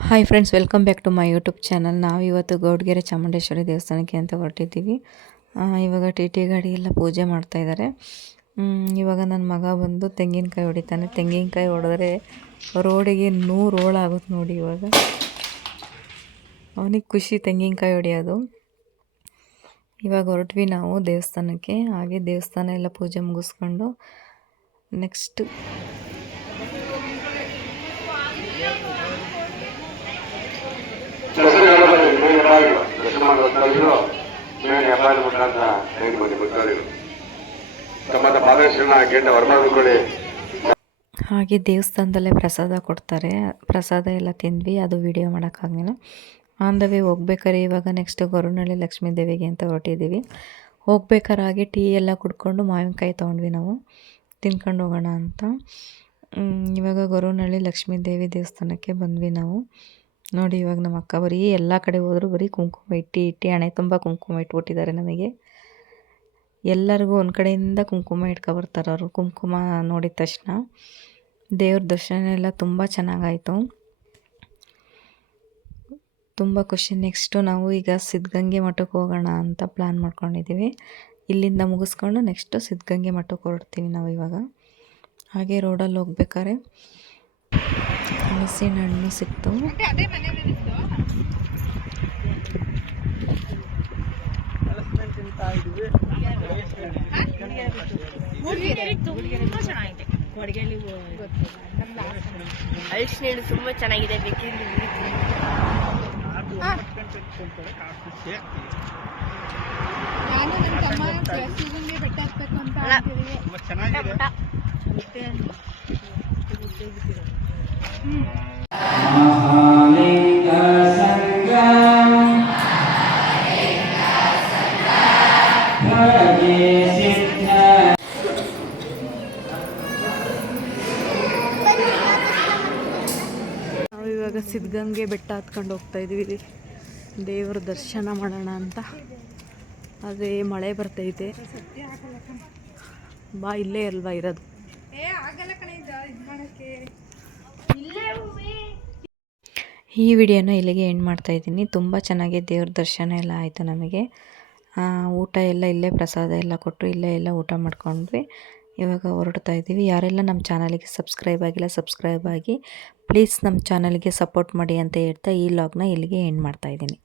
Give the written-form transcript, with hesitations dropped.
Hi friends, welcome back to my YouTube channel. ನಾವು ಇವತ್ತು ಗೌಡಗೆರೆ ಚಾಮುಂಡೇಶ್ವರಿ ದೇವಸ್ಥಾನಕ್ಕೆ ಅಂತ ಹೊರಟಿದ್ದೀವಿ. ಇವಾಗ ಟಿ ಟಿ ಗಾಡಿ ಎಲ್ಲ ಪೂಜೆ ಮಾಡ್ತಾಯಿದ್ದಾರೆ. ಇವಾಗ ನನ್ನ ಮಗ ಬಂದು ತೆಂಗಿನಕಾಯಿ ಹೊಡಿತಾನೆ. ತೆಂಗಿನಕಾಯಿ ಹೊಡೆದ್ರೆ ರೋಡಿಗೆ 100 ಓಳಾಗುತ್ತೆ ನೋಡಿ. ಇವಾಗ ಅವನಿಗೆ ಖುಷಿ ತೆಂಗಿನಕಾಯಿ ಹೊಡೆಯೋದು. ಇವಾಗ ಹೊರಟ್ವಿ ನಾವು ದೇವಸ್ಥಾನಕ್ಕೆ. ಹಾಗೆ ದೇವಸ್ಥಾನ ಎಲ್ಲ ಪೂಜೆ ಮುಗಿಸ್ಕೊಂಡು ನೆಕ್ಸ್ಟ್ ಹಾಗೆ ದೇವಸ್ಥಾನದಲ್ಲೇ ಪ್ರಸಾದ ಕೊಡ್ತಾರೆ. ಪ್ರಸಾದ ಎಲ್ಲ ತಿಂದ್ವಿ, ಅದು ವಿಡಿಯೋ ಮಾಡೋಕ್ಕಾಗಲಿಲ್ಲ. ಆನ್ ದ ವೇ ಹೋಗ್ಬೇಕಾರೆ ಇವಾಗ ನೆಕ್ಸ್ಟ್ ಗೊರವನಹಳ್ಳಿ ಲಕ್ಷ್ಮೀ ದೇವಿಗೆ ಅಂತ ಹೊರಟಿದ್ದೀವಿ. ಹೋಗ್ಬೇಕಾರೆ ಹಾಗೆ ಟೀ ಎಲ್ಲ ಕುಡ್ಕೊಂಡು ಮಾವಿನಕಾಯಿ ತೊಗೊಂಡ್ವಿ ನಾವು ತಿನ್ಕೊಂಡು ಹೋಗೋಣ ಅಂತ. ಇವಾಗ ಗೊರವನಹಳ್ಳಿ ಲಕ್ಷ್ಮೀ ದೇವಿ ದೇವಸ್ಥಾನಕ್ಕೆ ಬಂದ್ವಿ ನಾವು. ನೋಡಿ, ಇವಾಗ ನಮ್ಮ ಅಕ್ಕ ಬರೀ ಎಲ್ಲ ಕಡೆ ಹೋದರೂ ಬರೀ ಕುಂಕುಮ ಇಟ್ಟು ಹಣೆ ತುಂಬ ಕುಂಕುಮ ಇಟ್ಬಿಟ್ಟಿದ್ದಾರೆ ನಮಗೆ. ಎಲ್ಲರಿಗೂ ಒಂದು ಕಡೆಯಿಂದ ಕುಂಕುಮ ಇಟ್ಕೊಬರ್ತಾರೆ ಅವರು. ಕುಂಕುಮ ನೋಡಿದ ತಕ್ಷಣ ದೇವ್ರ ದರ್ಶನ ಎಲ್ಲ ತುಂಬ ಚೆನ್ನಾಗಾಯಿತು, ತುಂಬ ಖುಷಿ. ನೆಕ್ಸ್ಟು ನಾವು ಈಗ ಸಿದ್ಧಗಂಗೆ ಮಠಕ್ಕೆ ಹೋಗೋಣ ಅಂತ ಪ್ಲ್ಯಾನ್ ಮಾಡ್ಕೊಂಡಿದ್ದೀವಿ. ಇಲ್ಲಿಂದ ಮುಗಿಸ್ಕೊಂಡು ನೆಕ್ಸ್ಟು ಸಿದ್ಧಗಂಗೆ ಮಠಕ್ಕೆ ಹೊರಡ್ತೀವಿ ನಾವು ಇವಾಗ. ಹಾಗೆ ರೋಡಲ್ಲಿ ಹೋಗ್ಬೇಕಾದ್ರೆ ಹಲಸಿನ ಹಣ್ಣು ಸಿಕ್ತು. ಹಲಸಿನ ತುಂಬಾ ಚೆನ್ನಾಗಿದೆ. ನಾವು ಇವಾಗ ಸಿದ್ಧಗಂಗೆ ಬೆಟ್ಟ ಹತ್ಕೊಂಡು ಹೋಗ್ತಾ ಇದ್ದೀವಿ ದೇವ್ರ ದರ್ಶನ ಮಾಡೋಣ ಅಂತ. ಅದೇ ಮಳೆ ಬರ್ತೈತೆ. ಬಾ, ಇಲ್ಲೇ ಅಲ್ವಾ ಇರೋದು. ಈ ವಿಡಿಯೋನ ಇಲ್ಲಿಗೆ ಎಂಡ್ ಮಾಡ್ತಾಯಿದ್ದೀನಿ. ತುಂಬ ಚೆನ್ನಾಗಿ ದೇವ್ರ ದರ್ಶನ ಎಲ್ಲ ಆಯಿತು ನಮಗೆ. ಊಟ ಎಲ್ಲ ಇಲ್ಲೇ ಪ್ರಸಾದ ಎಲ್ಲ ಕೊಟ್ಟರು, ಇಲ್ಲೇ ಎಲ್ಲ ಊಟ ಮಾಡ್ಕೊಂಡ್ವಿ. ಇವಾಗ ಹೊರಡ್ತಾ ಇದ್ದೀವಿ. ಯಾರೆಲ್ಲ ನಮ್ಮ ಚಾನಲಿಗೆ ಸಬ್ಸ್ಕ್ರೈಬ್ ಆಗಿಲ್ಲ, ಸಬ್ಸ್ಕ್ರೈಬ್ ಆಗಿ ಪ್ಲೀಸ್ ನಮ್ಮ ಚಾನಲ್ಗೆ ಸಪೋರ್ಟ್ ಮಾಡಿ ಅಂತ ಹೇಳ್ತಾ ಈ ವ್ಲಾಗ್ನ ಇಲ್ಲಿಗೆ ಎಂಡ್ ಮಾಡ್ತಾಯಿದ್ದೀನಿ.